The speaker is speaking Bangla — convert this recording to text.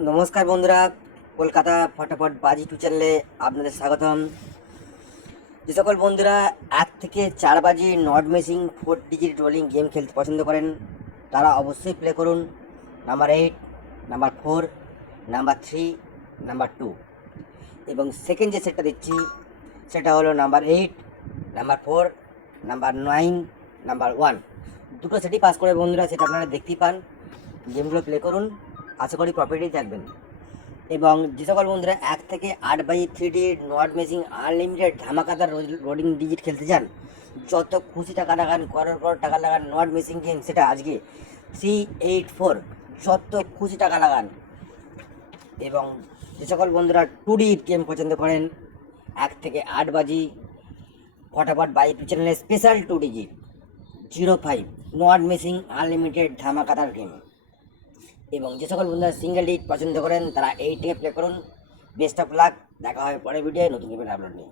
নমস্কার বন্ধুরা, কলকাতা ফটাফট বাজি টু চ্যানেলে আপনাদের স্বাগতম। যে সকল বন্ধুরা 1 থেকে 4 বাজি not missing 4 digit rolling game খেলতে পছন্দ করেন তারা অবশ্যই প্লে করুন নাম্বার 8, নাম্বার 4, নাম্বার 3, নাম্বার 2। এবং সেকেন্ড যে সেটটা দিচ্ছি সেটা হলো নাম্বার 8, নাম্বার 4, নাম্বার 9, নাম্বার 1। দুটো সেটই পাস করে বন্ধুরা, সেটা আপনারা দেখতেই পান। গেমগুলো প্লে করুন, আশা করি প্রফিটেই থাকবেন। এবং যে সকল বন্ধুরা 1 থেকে 8 বাই 3 নট মিসিং আনলিমিটেড ধামাকাদার রোলিং ডিজিট খেলতে চান, যত খুশি টাকা লাগান, করার পর টাকা লাগান, নট মিসিং গেম সেটা আজকে 384, যত খুশি টাকা লাগান। এবং যে সকল বন্ধুরা 2D গেম পছন্দ করেন 1 থেকে 8 বাজি ফটাফট বাই টু চ্যানেলের special 2 digit 05 not missing unlimited ধামাকাদার গেম। এবং যে সকল বন্ধুরা সিঙ্গেল ডিজিট পছন্দ করেন তারা এই থেকে প্লে করুন। বেস্ট অফ লাক, দেখা হয় পরের ভিডিওয় নতুন আপলোড নিয়ে।